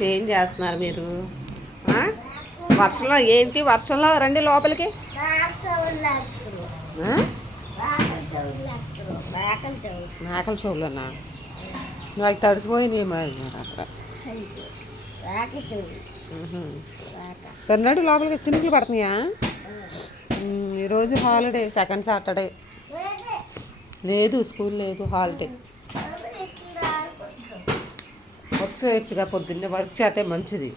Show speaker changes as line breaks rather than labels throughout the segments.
Friends ఏం చేస్తున్నారు మీరు? వర్షంలో ఏంటి? వర్షంలో రండి లోపలికి. మేకల చెవులన్నా నాకు తడిసిపోయింది మరి అక్కడ. ఉహు. సరే లోపలికి చినుకులు పడుతున్నాయా? ఈరోజు హాలిడే సెకండ్ సాటర్డే. లేదు స్కూల్ లేదు హాలిడే. చేయొచ్చుగా పొద్దున్నే వర్క్ చేస్తే మంచిది.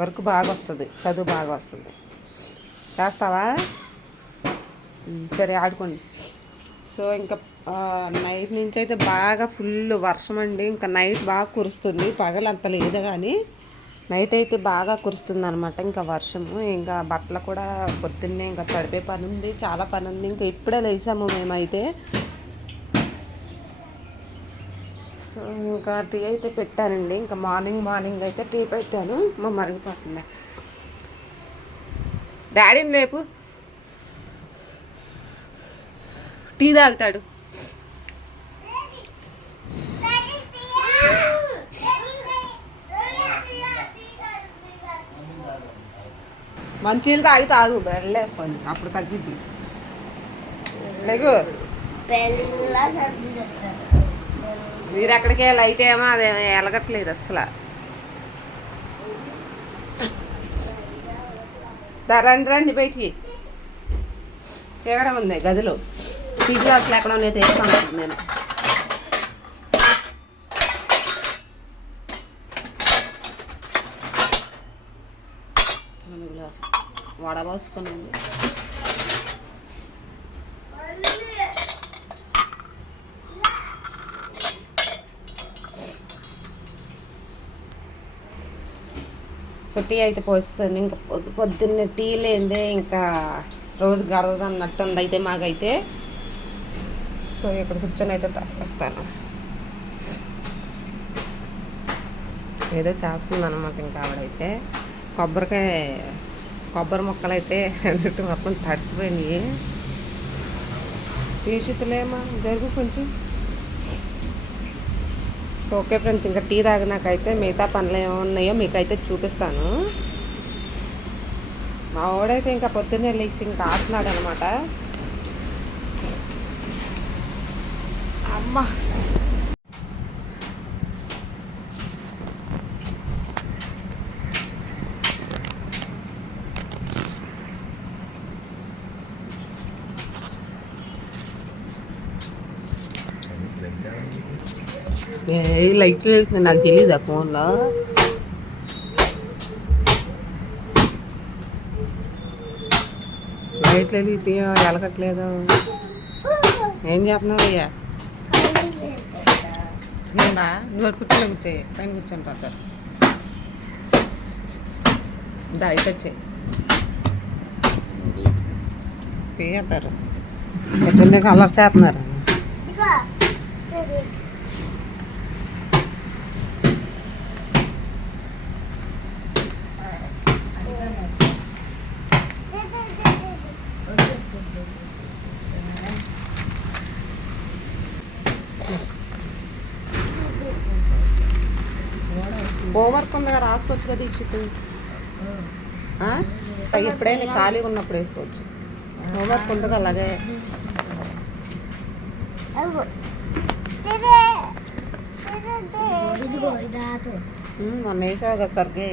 వర్క్ బాగా వస్తుంది చదువు బాగా వస్తుంది చేస్తావా సరే ఆడుకోండి. సో ఇంకా నైట్ నుంచి అయితే బాగా ఫుల్ వర్షం అండి ఇంకా నైట్ బాగా కురుస్తుంది. పగలు అంత లేదు కానీ నైట్ అయితే బాగా కురుస్తుంది అనమాట ఇంకా వర్షము. ఇంకా బట్టలు కూడా పొద్దున్నే ఇంకా తడిపే పని ఉంది చాలా పని ఉంది ఇంకా ఇప్పుడే లేసాము మేమైతే. సో ఇంకా టీ అయితే పెట్టానండి. ఇంకా మార్నింగ్ మార్నింగ్ అయితే టీ పెట్టాను. మా మరిగిపోతుంది. డాడీని లేపు. టీ తాగుతాడు. మంచిలు తాగి తాగు. వెళ్ళేసుకోండి అప్పుడు తగ్గిద్ది. మీరు ఎక్కడికే లైట్ ఏమో అది ఎలగట్లేదు అసలు రండి రండి బయటికి. ఎక్కడ ఉంది గదిలో. పీజీ గ్లాసులు ఎక్కడ ఉన్నాయి తెస్తాను నేను వడ పోసుకున్నాను సో టీ అయితే పోస్తుంది ఇంకా పొద్దున్నే టీ లేదే ఇంకా రోజు గడవదు అన్నట్టు ఉంది అయితే మాకైతే. సో ఇక్కడ కూర్చొని అయితే తాగేస్తాను ఏదో చేస్తుంది అనమాట ఇంకా ఆవిడైతే. కొబ్బరికాయ కొబ్బరి మొక్కలు అయితే అన్నట్టు మొత్తం తడిసిపోయినాయి. భవిష్యత్తులేమో జరుగు కొంచెం. సో ఓకే ఫ్రెండ్స్ ఇంకా టీ తాగినాకైతే మిగతా పనులు ఏమున్నాయో మీకైతే చూపిస్తాను. మా వాడైతే ఇంకా పొద్దున్నే లేచి ఇంకా ఆడుతున్నాడు అనమాట అమ్మా. ఏ లైట్ వెళ్తుంది నాకు తెలియదా ఫోన్లో లైట్లు వెలిగితే వెలగట్లేదు? ఏం చేస్తున్నావు అయ్యా? కింద నువ్వు కుర్చీలో కూర్చోయి పైన కూర్చొని సార్. దా ఇటు వచ్చే. పేస్తారు కలర్ చేస్తున్నారు హోంవర్క్ ఉందిగా రాసుకోవచ్చు కదా దీక్షిత్ ఆ? ఎప్పుడైనా ఖాళీగా ఉన్నప్పుడు వేసుకోవచ్చు. హోంవర్క్ ఉండగా అలాగే. మొన్న వేసావు కరిగే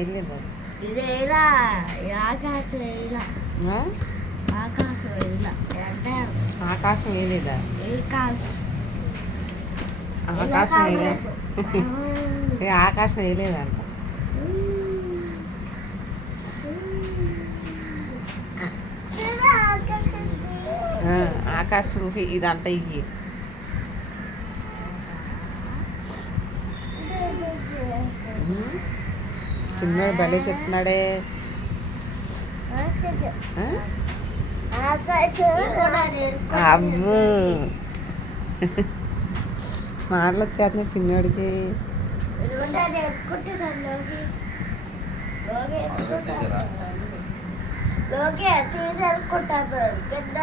ఆకాశం అంటారు
ఆకాశం వేయలేదా?
ఆకాశం
వేయలేదంట. ఆ, ఆకాశం ఇదంట ఇవి ఉమ్, చిన్నోడు భలే చెప్తున్నాడే. అబ్బు మాటలు వచ్చేస్తున్నాయి చిన్నోడికి.
లోకే తీసేసుకుంటాను కింద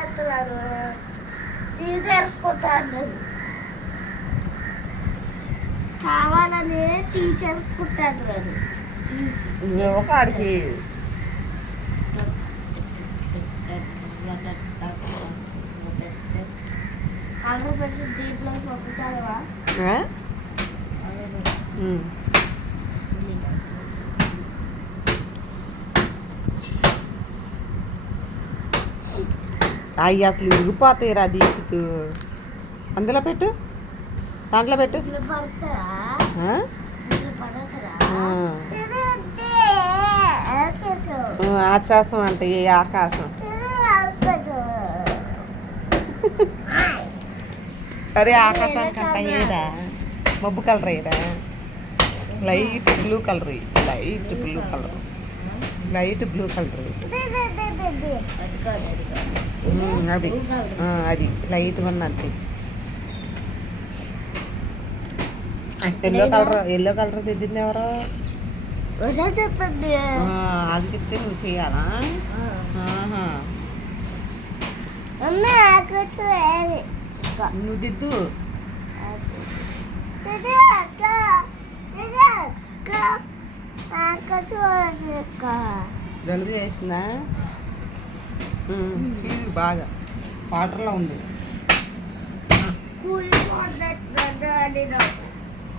తీసేసుకుంటాను కావాలని టీచర్ కుట్టాను
ఒక ఆడికి
కలర్ పెట్టి దీంట్లో పంపుతావా.
అవి అసలు ఇరిగిపోతాయి రా దీక్షిత్. అందులో పెట్టు. దాంట్లో పెట్టు. ఆకాశం అంటే ఏ ఆకాశం? అరే ఆకాశం కంట ఏదా మబ్బు కలర్ ఏదా? Light blue colour light blue colour. Light blue colour. అది. అది. లైట్ ఉన్నది ఎల్లో కలర్ ఎల్లో కలర్ తెద్దింది ఎవరో?
చెప్పండి
అది చెప్తే నువ్వు చేయాలా? నువ్వు దిద్దు. జలుబు చేసిందా? ఉమ్, చీవి బాగా. వాటర్లో ఉంది.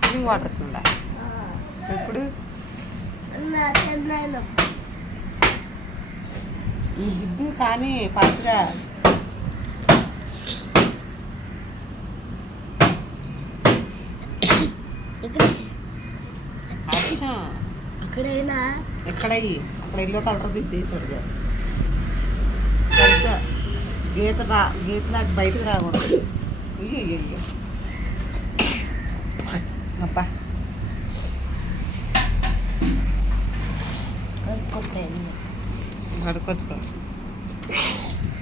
కూలింగ్ వాటర్ ఉందా? ఎప్పుడు?
ఈ చెన్నైలో
కానీ ఫాస్ట్గా
ఇక్కడ అక్కడైనా
ఎక్కడ అయ్యి అక్కడ ఎల్లో కలర్ దిద్దేశాడుగా సరిగ్గా గీత రా గీత దాటి బయటకు రాకూడదు అయ్యో అయ్యో అయ్యో అబ్బా
కనుక్కోలేదు
కడుక్కొచ్చుకో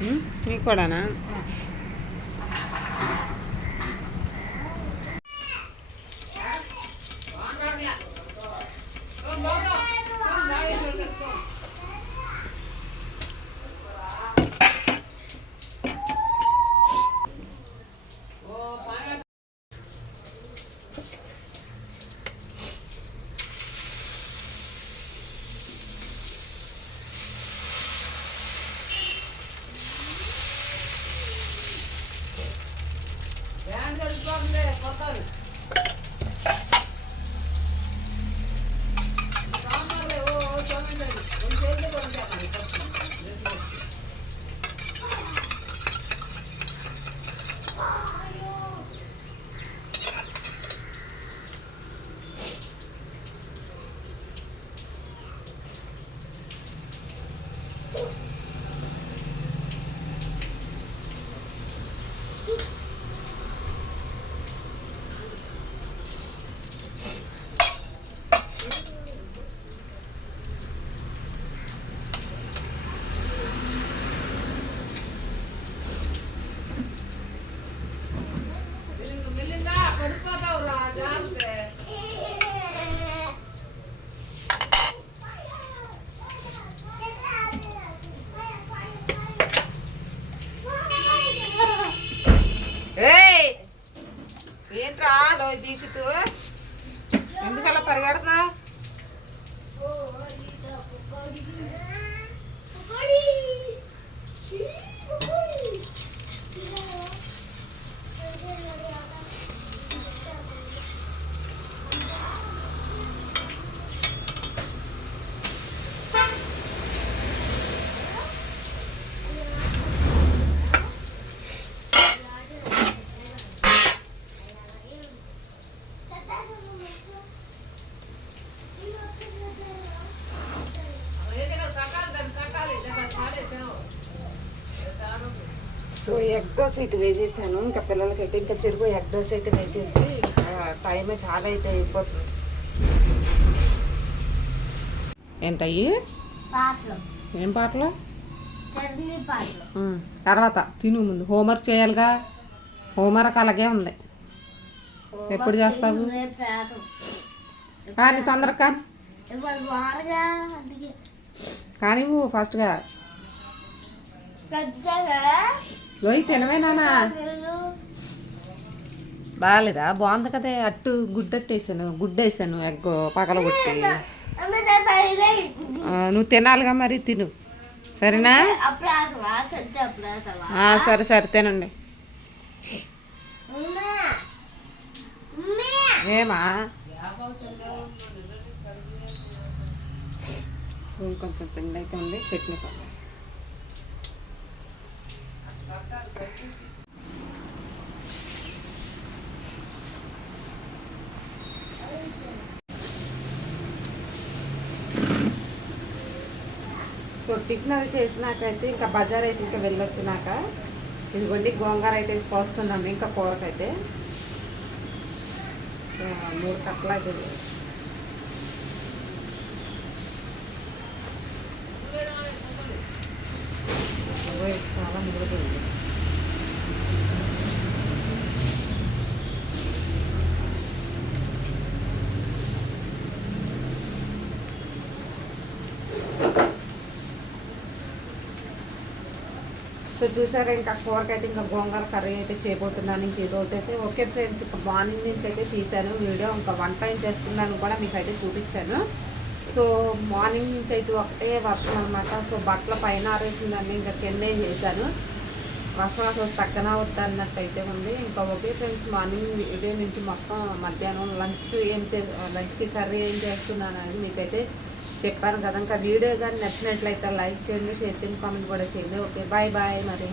ఉమ్, నీకు కూడానా Grande el hombre, Jotón. Egg dosa ఇటు వేసేసాను. ఇంకా పిల్లలకైతే ఇంకా చెరుకు ఎగ్ దోశ అయితే వేసేసి టైం చాలా అయితే అయిపోతుంది. ఏంటయ్యి?
పాటలు.
ఏం పాటలు? తర్వాత తిను ముందు. హోంవర్క్ చేయాలిగా? హోంవర్క్ అలాగే ఉంది. ఎప్పుడు చేస్తావు? కానీ తొందరగా? కానీ కానీ ఫాస్ట్గా లోయి తినవే నానా. బాగాలేదా బాగుంది కదా అట్టు గుడ్డట్టేసాను గుడ్డ వేసాను ఎగ్ పగల నువ్వు తినాలిగా మరి తిను. సరేనా? సరే సరే తినండి. ఏమా? కొంచెం పిండి అయితే ఉంది చట్నీ సో టిఫిన్ అది చేసినాకైతే ఇంకా బజార్ అయితే ఇంకా వెళ్ళొచ్చినాక ఇదిగోండి గోంగూర అయితే పోస్తున్నాను ఇంకా కూరకైతే. మూడు కట్టలు అయితే చాలా మురుగుతుంది సో చూసారా ఇంకా కూరకైతే ఇంకా గోంగూర కర్రీ అయితే చేయబోతున్నాను. ఇంక ఈరోజు అయితే ఓకే ఫ్రెండ్స్ ఇంకా మార్నింగ్ నుంచి అయితే తీశాను వీడియో. ఇంకా వన్ టైం చేస్తున్నాను కూడా మీకు అయితే చూపించాను. సో మార్నింగ్ నుంచి అయితే ఒకటే వర్షం అనమాట సో బట్టల పైన ఆరేసిందండి ఇంకా కిందే చేశాను వర్షం అసలు తగ్గన వద్దా అయితే ఉంది. ఇంకా ఓకే ఫ్రెండ్స్ మార్నింగ్ వీడియో నుంచి మొత్తం మధ్యాహ్నం లంచ్ ఏం చే లంచ్కి కర్రీ ఏం చేస్తున్నాను అని మీకైతే చెప్పాను కదా. ఇంకా వీడియో కానీ నచ్చినట్లయితే లైక్ చేయండి షేర్ చేయండి కామెంట్ కూడా చేయండి. ఓకే బాయ్ బాయ్ మరి.